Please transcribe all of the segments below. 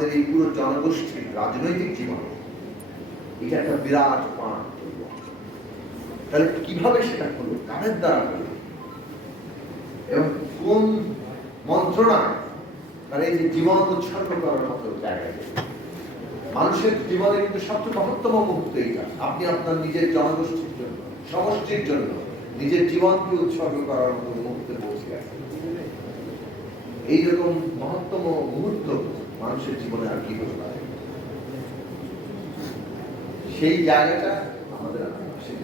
আমাদের এই পুরো জনগোষ্ঠীর রাজনৈতিক জীবন এটা একটা বিরাট পান। তাহলে কিভাবে সেটা হলো, কাদের দ্বারা হলো, এবং কোন মন্ত্রণায় তার এই যে জীবন উৎসর্গ করার মতো জায়গা। মানুষের জীবনে কিন্তু সবচেয়ে মহত্তম মুহূর্ত এইটা। আপনি আপনার নিজের জনগোষ্ঠীর জন্য, সমষ্টির জন্য নিজের জীবনকে উৎসর্গ করার মতো মুহূর্তে পৌঁছে গেছে। এইরকম মহত্তম মুহূর্ত মানুষের জীবনে আর কি হতে পারে? সেই জায়গাটা আমাদের আসে।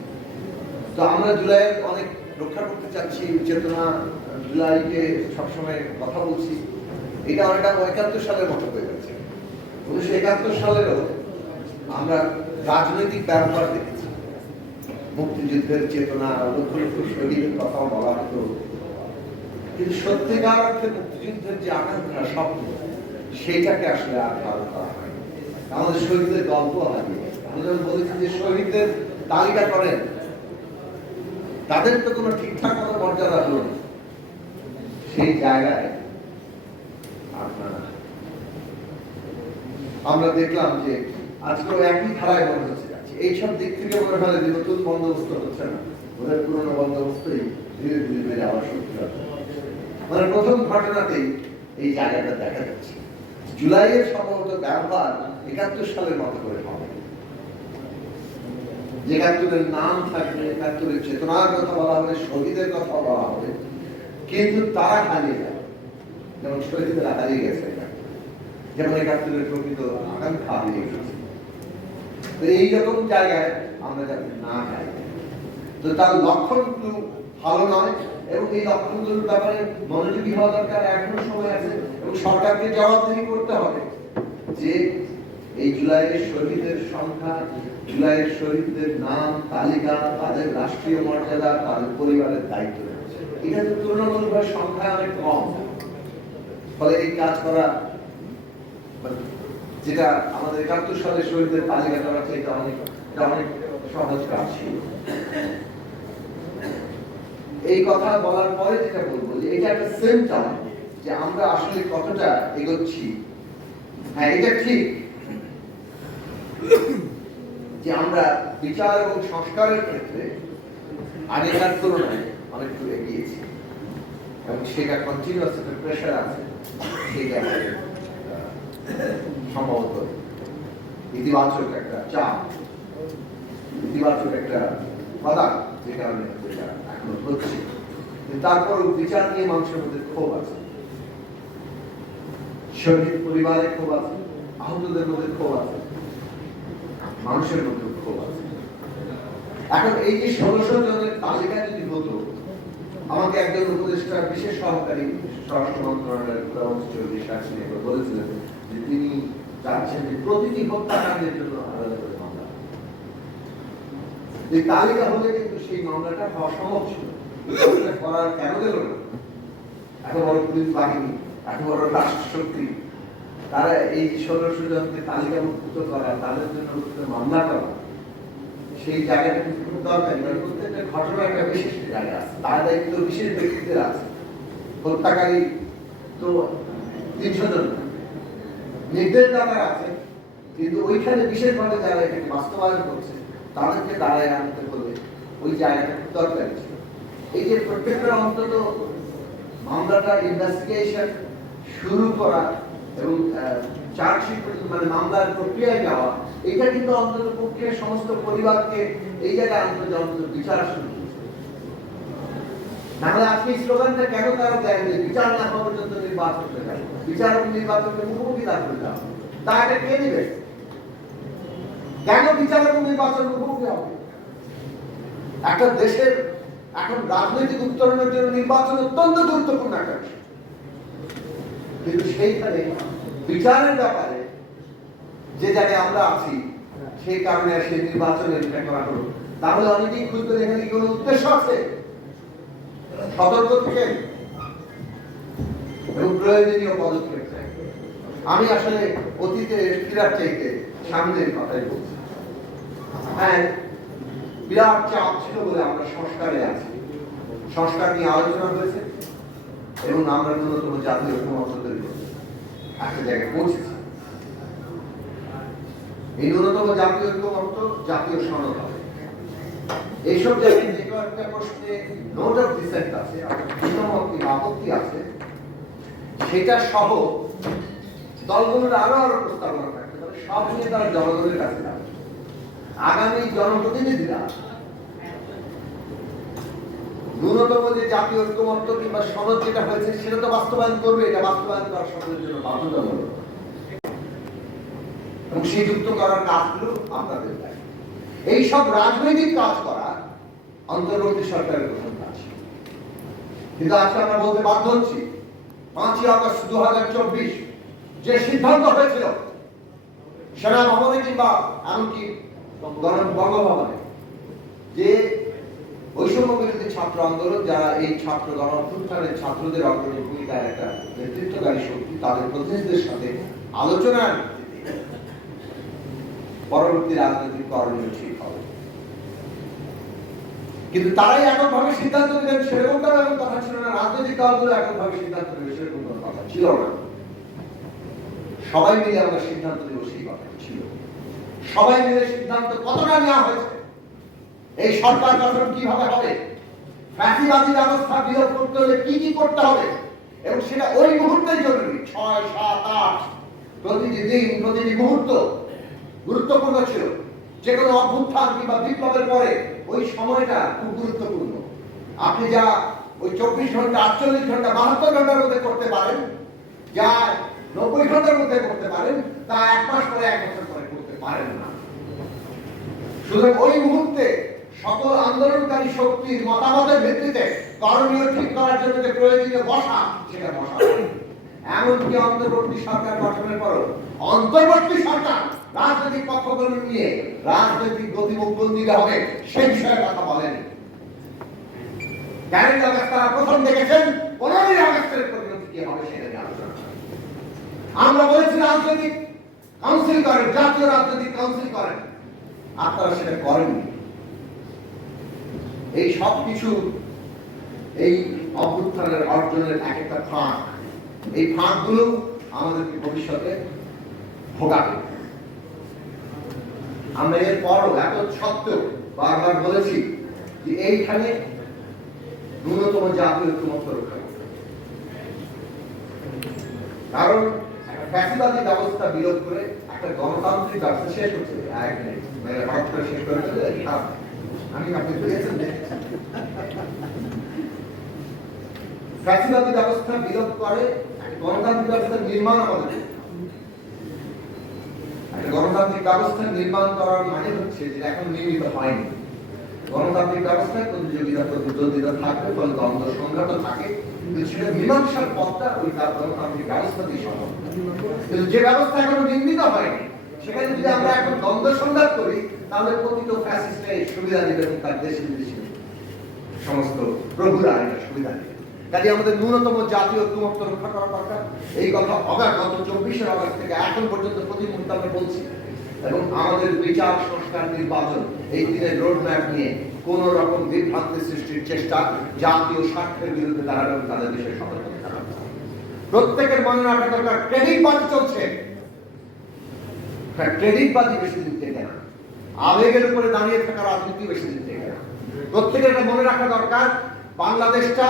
তো আমরা জুলাইয়ের অনেক রক্ষা করতে চাচ্ছি, চেতনা জুলাইকে সবসময় কথা বলছি। এটা অনেকটা ৭১ সালের মতো হয়ে গেছে। ১৯৭১ সালেরও আমরা রাজনৈতিক ব্যবহার দেখেছি। মুক্তিযুদ্ধের চেতনা, লক্ষ লক্ষ শহীদের কথাও বলা হতো, কিন্তু সত্যিকার অর্থে মুক্তিযুদ্ধের যে আকাঙ্ক্ষা, স্বপ্ন, সেইটাকে আসলে আর ভালো করা হয়। আমাদের শহীদদের গল্প হারিয়ে গেছে। আমি যখন বলেছি যে শহীদদের তালিকা করেন, তাদের তো কোনো ঠিকঠাক মতো মর্যাদা হলো না। সেই জায়গায় আমরা দেখলাম যে আজকেও একই ধারায় মনে হচ্ছে যাচ্ছে। এইসব দিক থেকে মনে হয় যে নতুন বন্দোবস্ত হচ্ছে না, ওদের পুরোনো বন্দোবস্তই ধীরে ধীরে ধীরে আবার সত্যি হচ্ছে। মানে প্রথম ঘটনাতেই এই জায়গাটা দেখা যাচ্ছে। জুলাইয়ের সম্ভবত ব্যবহার ৭১ সালের মতো করে হবে, যে ৭১-এর নাম থাকবে, ৭১-এর চেতনার কথা বলা হবে, শহীদের কথা বলা হবে, কিন্তু তারা হারিয়ে যাবে, যেমন শহীদরা হারিয়ে গেছে, যেমন ৭১-এর প্রকৃত আকাঙ্ক্ষা হারিয়ে গেছে। তো এইরকম জায়গায় আমরা যাতে না যাই, তো তার লক্ষণ একটু ভালো নয়, এবং এই লক্ষণগুলোর ব্যাপারে মনোযোগী হওয়া দরকার। এখনো সময় আছে এবং সরকারকে জবাবদিহি করতে হবে যে এই জুলাইয়ের শহীদের সংখ্যা, জুলাইয়ের শহীদদের নাম, তালিকা, তাদের রাষ্ট্রীয় মর্যাদা, তাদের পরিবারের দায়িত্ব, এটা তো তুলনামূলকভাবে সংখ্যা অনেক কম। ফলে এই কাজ করা, যেটা আমাদের ৭১ সালে শহীদদের তালিকা করা, এটা অনেক সহজ কাজ ছিল। এই কথা বলার পরে যেটা বলবো যে এটা একটা সিম্পটম যে আমরা আসলে কতটা এগোচ্ছি। হ্যাঁ, এটা ঠিক যে আমরা বিচার এবং সংস্কারের ক্ষেত্রে আগেকার তুলনায় অনেকটু এগিয়েছি, এবং সেটা কন্টিনিউয়াস একটা প্রেশার আছে। সেইটা সম্ভবত ইতিবাচক একটা চাপ, ইতিবাচক একটা বাধা, যে কারণে এখনো হচ্ছে। তারপরও বিচার নিয়ে মানুষের মধ্যে ক্ষোভ আছে, শহীদ পরিবারে ক্ষোভ আছে, আহতদের মধ্যে ক্ষোভ আছে, মানুষের মধ্যে ক্ষোভ আছে। এখন এই যে ১৬০০ জনের তালিকা যদি হতো, আমাকে একজন উপদেষ্টা, বিশেষ সহকারী স্বরাষ্ট্র মন্ত্রণালয়ের বলেছিলেন যে তিনি চাচ্ছেন যে প্রতিটি হত্যাকাণ্ডের জন্য আলাদা করে মামলা। এই তালিকা হলে কিন্তু সেই মামলাটা হওয়া সম্ভব ছিল, করার কেন গেল না? এত বড় পুলিশ বাহিনী, এত বড় রাষ্ট্র শক্তি, তারা এই ১৬০০ জনকে তালিকাভুক্ত করা, তাদের জন্য মামলা করা, সেই জায়গাটা কিন্তু খুব দরকারি। মানে প্রত্যেকটা ঘটনা একটা বিশেষ জায়গা আছে, তার দায়িত্ব বিশেষ ব্যক্তিদের আছে। হত্যাকারী তো ৩০০ জন, নির্দেশদাতা আছে, কিন্তু ওইখানে বিশেষভাবে যারা এটাকে বাস্তবায়ন করছে তাদেরকে দাঁড়ায় আনতে হলে ওই জায়গাটা খুব দরকারি ছিল। এই যে প্রত্যেকটা অন্তত মামলাটা ইনভেস্টিগেশন শুরু করা এবং চার্জশিট, মানে মামলার প্রক্রিয়ায় যাওয়া, এটা কিন্তু অন্তত পক্ষে সমস্ত পরিবারকে এই জায়গায় অন্তত বিচার শুরু করছে। নাহলে আজকে স্লোগানটা কেন তারা দেয় যে বিচার না হওয়া পর্যন্ত নির্বাচন হয়ে যায়, বিচার এবং নির্বাচনের মুখোমুখি না করে যাওয়া, তা এটা কে নিবে? কেন বিচার এবং নির্বাচন মুখোমুখি হবে? একটা দেশের এখন রাজনৈতিক উত্তরণের জন্য নির্বাচন অত্যন্ত গুরুত্বপূর্ণ একটা বিষয়, কিন্তু সেইখানে বিচারের ব্যাপারে যে জায়গায় আমরা আছি, সেই কারণে সেই নির্বাচনের এটা করা হলো। তাহলে অনেকেই খুঁজবেন এখানে কি কোনো উদ্দেশ্য আছে? সতর্ক থেকে এবং প্রয়োজনীয় পদক্ষেপ চাই। আমি আসলে অতীতে ফিরার চাইতে সামনের কথাই বলছি। হ্যাঁ, বিরাট চাপ ছিল বলে আমরা সংস্কারে আছি, সংস্কার নিয়ে আলোচনা হয়েছে এবং আমরা ন্যূনতম জাতীয় ঐক্যমত্য তৈরি করতে একটা জায়গায় পৌঁছেছি। এই ন্যূনতম জাতীয় ঐক্যমত্য, জাতীয় সনদ হবে। এইসব জায়গায় যে কয়েকটা প্রশ্নে নোট অফ ডিসেন্ট আছে, আপত্তি আছে, সেটা সহ দলগুলোর আরো প্রস্তাবনা থাকতে পারে। সব নিয়ে তারা জনগণের কাছে যাবে। আগামী জনপ্রতিনিধিরা ন্যূনতম যে জাতীয় ঐক্যমত্য কিংবা সনদ যেটা হয়েছে সেটা তো বাস্তবায়ন করবে। এটা বাস্তবায়ন করার সনদের জন্য বাধ্যতামূলক এবং সেই যুক্ত করার কাজগুলো আপনাদের দায়। এইসব রাজনৈতিক কাজ করা অন্তর্বর্তী সরকারের প্রধান কাজ। কিন্তু আজকে আমরা বলতে বাধ্য হচ্ছি 5ই আগস্ট 2024 যে সিদ্ধান্ত হয়েছিল সেনা ভবনে কিংবা এমনকি বঙ্গভবনে, যে বৈষম্য বিরোধী ছাত্র আন্দোলন, যারা এই ছাত্র গণঅভ্যুত্থানের ছাত্রদের অগ্রণী ভূমিকার একটা নেতৃত্বকারী শক্তি, তাদের প্রতিনিধিদের সাথে আলোচনার পরবর্তী রাজনৈতিক করণীয় ঠিক হবে। কিন্তু তারাই এককভাবে সিদ্ধান্ত নেবেন সেরকমটাও এমন কথা ছিল না। রাজনৈতিক দলগুলো এককভাবে সিদ্ধান্ত নেবে সেরকম কোনো কথা ছিল না। সবাই মিলে আমরা সিদ্ধান্ত নেব সেই কথা ছিল। সবাই মিলে সিদ্ধান্ত কতটা নেওয়া হয়েছে, এই সরকার গঠন কিভাবে হবে, ফ্যাসিবাদী ব্যবস্থা বিলোপ করতে হলে কি কি করতে হবে, এবং সেটা ওই মুহূর্তে জরুরি। 6, 7, 8 প্রতিটি দিন, প্রতিটি মুহূর্ত গুরুত্বপূর্ণ ছিল। যে কোনো অভ্যুত্থান কিংবা বিপ্লবের পরে ওই সময়টা খুব গুরুত্বপূর্ণ। আপনি যা ওই 24 ঘন্টা, 48 ঘন্টা, 72 ঘন্টার মধ্যে করতে পারেন, যা 90 ঘন্টার মধ্যে করতে পারেন, তা 1 মাস পরে, 1 বছর পরে করতে পারেন না। সুতরাং ওই মুহূর্তে সকল আন্দোলনকারী শক্তির মতামতের ভিত্তিতে করণীয় ঠিক করার জন্য যে প্রয়োজনীয় বসা, সেটা বসা। এমনকি অন্তর্বর্তী সরকার গঠনের পর অন্তর্বর্তী সরকার রাজনৈতিক পক্ষগুলো নিয়ে রাজনৈতিক গতিমুখ কোন দিকে হবে সেই বিষয়ে কথা বলেন। জানেন তারা প্রথম দেখেছেন 15ই আগস্টের পরিণতি কি হবে সেটা নিয়ে আলোচনা। আমরা বলেছি রাজনৈতিক কাউন্সিল করেন, জাতীয় রাজনৈতিক কাউন্সিল করেন, আপনারা সেটা করেননি। এই সব কিছু এই অভ্যুত্থানের অর্জনের এক একটা ফাঁক। এই ফাঁকগুলো আমাদেরকে ভবিষ্যতে ভোগাবে। আমরা এর পরও এত সত্ত্বেও বারবার বলেছি যে এইখানে ন্যূনতম জাতীয় ঐক্যমত্য রক্ষা করতে হবে। কারণ ফ্যাসিবাদী ব্যবস্থা বিলোপ করে একটা গণতান্ত্রিক ব্যবস্থা শেষ হচ্ছে। হঠাৎ করে শেষ করে ফেলে আমি আপনি বুঝেছেন যে ফ্যাসিবাদী ব্যবস্থা বিলোপ করে গণতান্ত্রিক ব্যবস্থা নির্মাণ আমাদের। একটা গণতান্ত্রিক ব্যবস্থা নির্মাণ করার মানে হচ্ছে যে এখন নির্মিত হয়নি। গণতান্ত্রিক ব্যবস্থায় প্রতিযোগিতা প্রতিদ্বন্দ্বিতা থাকবে, ফলে দ্বন্দ্ব সংঘাত থাকে, কিন্তু সেটা মীমাংসার পথটা ওই গণতান্ত্রিক ব্যবস্থা দিয়ে সম্ভব। কিন্তু যে ব্যবস্থা এখনো নির্মিত হয়নি সেখানে যদি আমরা এখন দ্বন্দ্ব সংঘাত করি, তাহলে প্রকৃত ফ্যাসিস্টরা সুবিধা নেবে এবং তার দেশে বিদেশে সমস্ত প্রভুরা এটা সুবিধা নেবে। কাজে আমাদের ন্যূনতম জাতীয় ঐক্যমত্য রক্ষা করা দরকার। এই কথা গত 24 আগস্ট থেকে এখন পর্যন্ত প্রতি মুহূর্তে আমরা বলছি। এবং আমাদের বিচার, সংস্কার, নির্বাচন এই দিনের রোডম্যাপ নিয়ে কোন রকম বিভ্রান্তি সৃষ্টির চেষ্টা জাতীয় স্বার্থের বিরুদ্ধে দাঁড়াবে এবং তাদের দেশের সতর্ক থাকা। প্রত্যেকের মনে রাখা দরকার ক্রেডিটবাজি চলছে। ক্রেডিটবাজি বেশি দিন থেকে না, আবেগের উপরে দাঁড়িয়ে থাকা রাজনীতি বেশি দিন থেকে না। প্রত্যেকের এটা মনে রাখা দরকার বাংলাদেশটা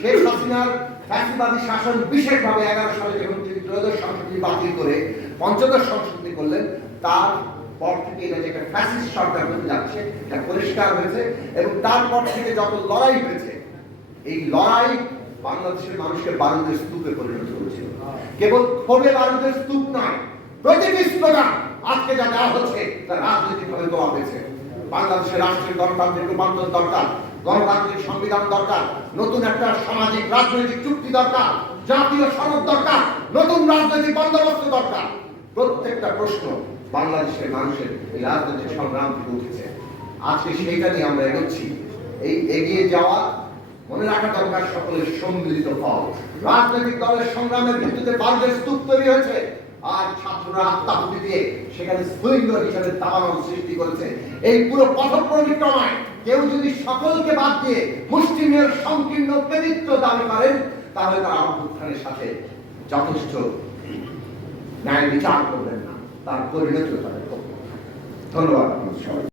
শেখ হাসিনার ফ্যাসিবাদী শাসন বিশেষভাবে 11 সালে যখন তিনি ত্রয়োদশ সংশোধনী বাতিল করে পঞ্চদশ সংশোধনী করলেন, তার পর থেকে এটা যে একটা ফ্যাসিস্ট সরকার হতে যাচ্ছে এটা পরিষ্কার হয়েছে। এবং তারপর থেকে যত লড়াই হয়েছে, এই লড়াই বাংলাদেশের মানুষকে বারুদের স্তূপে পরিণত করেছিল। কেবল ক্ষোভে বারুদের স্তূপ নয়, প্রতিটি স্লোগান আজকে যা দেওয়া হচ্ছে তা রাজনৈতিকভাবে দেওয়া হয়েছে। বাংলাদেশের রাষ্ট্রের গণতান্ত্রিক রূপান্তর দরকার, গণতান্ত্রিক সংবিধান দরকার, নতুন একটা সামাজিক রাজনৈতিক চুক্তি দরকার, জাতীয় সনদ দরকার, নতুন রাজনৈতিক বন্দোবস্ত দরকার। প্রত্যেকটা প্রশ্ন বাংলাদেশের মানুষের এই রাজনৈতিক সংগ্রাম থেকে উঠেছে। আজকে সেইটা নিয়ে আমরা এগোচ্ছি। এই এগিয়ে যাওয়া মনে রাখা দরকার সকলের সম্মিলিত ফল। রাজনৈতিক দলের সংগ্রামের ভিত্তিতে বারুদের স্তূপ তৈরি হয়েছে, আর ছাত্ররা আত্মাহুতি দিয়ে সেখানে স্ফুলিঙ্গ হিসাবে দাবানল সৃষ্টি করেছে। এই পুরো পথ পরিক্রমায় কেউ যদি সকলকে বাদ দিয়ে মুসলিমের সংকীর্ণ কৃতিত্ব দাবি করেন, তাহলে তারা অভ্যুত্থানের সাথে যথেষ্ট ন্যায় বিচার করবেন না, তার পরিণতি তাদের ধন্যবাদ আপনাদের সবাই।